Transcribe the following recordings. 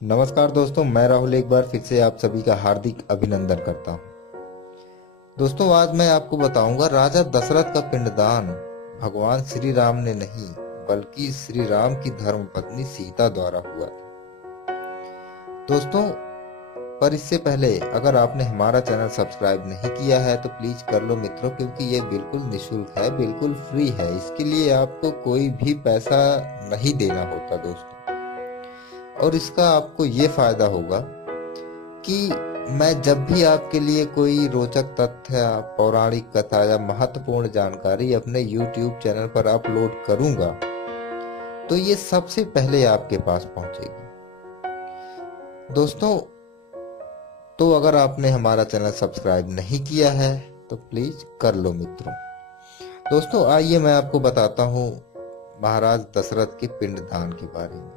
नमस्कार दोस्तों, मैं राहुल एक बार फिर से आप सभी का हार्दिक अभिनंदन करता हूं। दोस्तों, आज मैं आपको बताऊंगा राजा दशरथ का पिंडदान भगवान श्री राम ने नहीं बल्कि श्री राम की धर्मपत्नी सीता द्वारा हुआ था। दोस्तों, पर इससे पहले अगर आपने हमारा चैनल सब्सक्राइब नहीं किया है तो प्लीज कर लो मित्रों, क्योंकि ये बिल्कुल निःशुल्क है, बिल्कुल फ्री है। इसके लिए आपको कोई भी पैसा नहीं देना होता दोस्तों। और इसका आपको ये फायदा होगा कि मैं जब भी आपके लिए कोई रोचक तथ्य, पौराणिक कथा या महत्वपूर्ण जानकारी अपने YouTube चैनल पर अपलोड करूंगा तो ये सबसे पहले आपके पास पहुंचेगी। दोस्तों, तो अगर आपने हमारा चैनल सब्सक्राइब नहीं किया है तो प्लीज कर लो मित्रों। दोस्तों, आइए मैं आपको बताता हूँ महाराज दशरथ के पिंडदान के बारे में।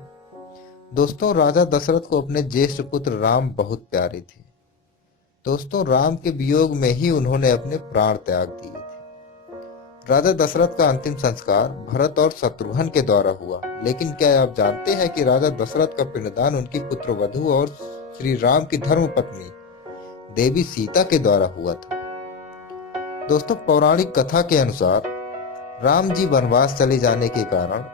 दोस्तों, राजा दशरथ को अपने ज्येष्ठ पुत्र राम बहुत प्यारे थे। दोस्तों, राम के वियोग में ही उन्होंने अपने प्राण त्याग दिए थे। राजा दशरथ का अंतिम संस्कार भरत और शत्रुघ्न के द्वारा हुआ, लेकिन क्या आप जानते हैं कि राजा दशरथ का पिंडदान उनकी पुत्र वधु और श्री राम की धर्मपत्नी देवी सीता के द्वारा हुआ था। दोस्तों, पौराणिक कथा के अनुसार राम जी वनवास चले जाने के कारण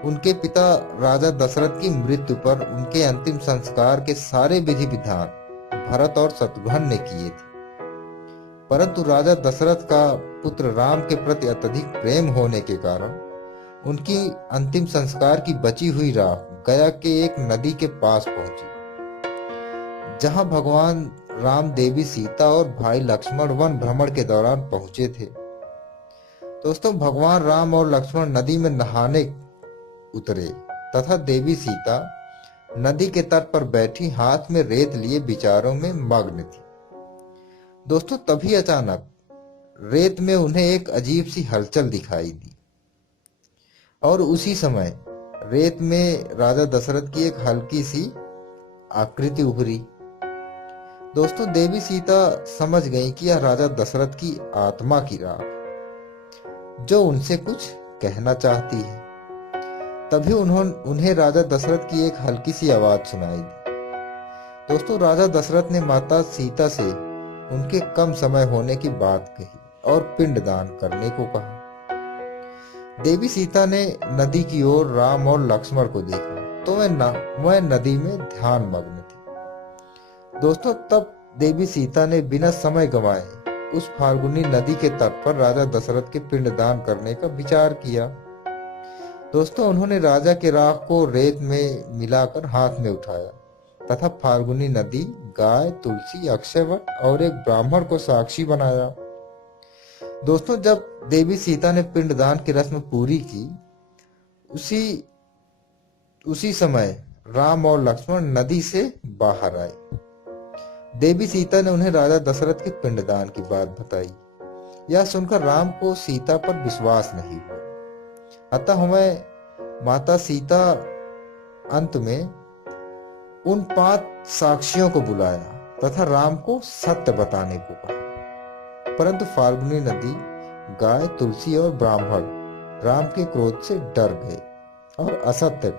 उनके पिता राजा दशरथ की मृत्यु पर उनके अंतिम संस्कार के सारे विधि विधान भरत और शत्रुघ्न ने किए थे। परंतु राजा दशरथ का पुत्र राम के प्रति अत्यधिक प्रेम होने के कारण उनकी अंतिम संस्कार की बची हुई राह गया के एक नदी के पास पहुंची, जहां भगवान राम, देवी सीता और भाई लक्ष्मण वन भ्रमण के दौरान पहुंचे थे। दोस्तों, भगवान राम और लक्ष्मण नदी में नहाने उतरे तथा देवी सीता नदी के तट पर बैठी हाथ में रेत लिए विचारों में मग्न थी। दोस्तों, तभी अचानक रेत में उन्हें एक अजीब सी हलचल दिखाई दी और उसी समय रेत में राजा दशरथ की एक हल्की सी आकृति उभरी। दोस्तों, देवी सीता समझ गई कि यह राजा दशरथ की आत्मा की राह जो उनसे कुछ कहना चाहती है। तभी उन्हें राजा दशरथ की एक हल्की सी आवाज सुनाई दी। दोस्तों, राजा दशरथ ने माता सीता से उनके कम समय होने की बात कही और पिंडदान करने को कहा। देवी सीता ने नदी की ओर राम और लक्ष्मण को देखा तो वह नदी में ध्यान मग्न थी। दोस्तों, तब देवी सीता ने बिना समय गंवाए उस फाल्गुनी नदी के तट पर राजा दशरथ के पिंडदान करने का विचार किया। दोस्तों, उन्होंने राजा के राख को रेत में मिलाकर हाथ में उठाया तथा फाल्गुनी नदी, गाय, तुलसी, अक्षयवट और एक ब्राह्मण को साक्षी बनाया। दोस्तों, जब देवी सीता ने पिंडदान की रस्म पूरी की, उसी समय राम और लक्ष्मण नदी से बाहर आए। देवी सीता ने उन्हें राजा दशरथ के पिंडदान की बात बताई। यह सुनकर राम को सीता पर विश्वास नहीं हुआ, अतः हमें माता सीता अंत में उन 5 साक्षियों को बुलाया तथा राम को सत्य बताने को कहा। परंतु फाल्गुनी नदी, गाय, तुलसी और ब्राह्मण राम के क्रोध से डर गए और असत्य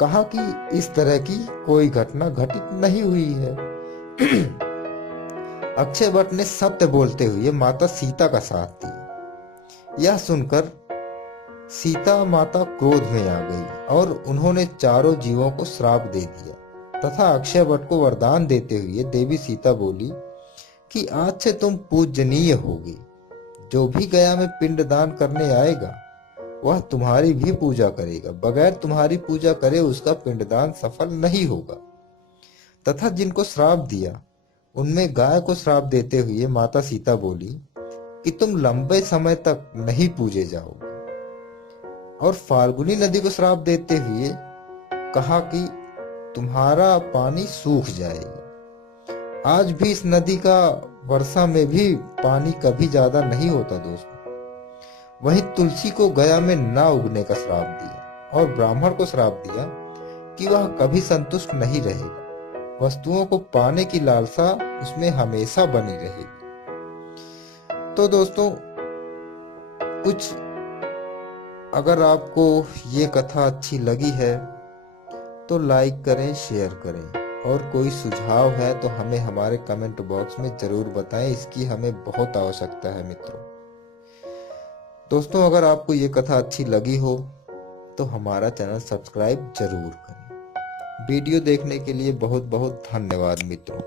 कहा कि इस तरह की कोई घटना घटित नहीं हुई है। अक्षयवट ने सत्य बोलते हुए माता सीता का साथ दिया। यह सुनकर सीता माता क्रोध में आ गई और उन्होंने चारों जीवों को श्राप दे दिया तथा अक्षयवट को वरदान देते हुए देवी सीता बोली कि आज से तुम पूजनीय होगी। जो भी गया में पिंडदान करने आएगा वह तुम्हारी भी पूजा करेगा, बगैर तुम्हारी पूजा करे उसका पिंडदान सफल नहीं होगा। तथा जिनको श्राप दिया उनमें गाय को श्राप देते हुए माता सीता बोली कि तुम लंबे समय तक नहीं पूजे जाओगे, और फाल्गुनी नदी को श्राप देते हुए कहा कि तुम्हारा पानी सूख जाएगा। आज भी इस नदी का वर्षा में भी पानी कभी ज्यादा नहीं होता दोस्तों। वहीं तुलसी को गया में ना उगने का श्राप दिया और ब्राह्मण को श्राप दिया कि वह कभी संतुष्ट नहीं रहेगा, वस्तुओं को पाने की लालसा उसमें हमेशा बनी रहेगी। तो दोस्तों, अगर आपको ये कथा अच्छी लगी है तो लाइक करें, शेयर करें, और कोई सुझाव है तो हमें हमारे कमेंट बॉक्स में जरूर बताएं, इसकी हमें बहुत आवश्यकता है मित्रों। दोस्तों, अगर आपको ये कथा अच्छी लगी हो तो हमारा चैनल सब्सक्राइब जरूर करें। वीडियो देखने के लिए बहुत बहुत धन्यवाद मित्रों।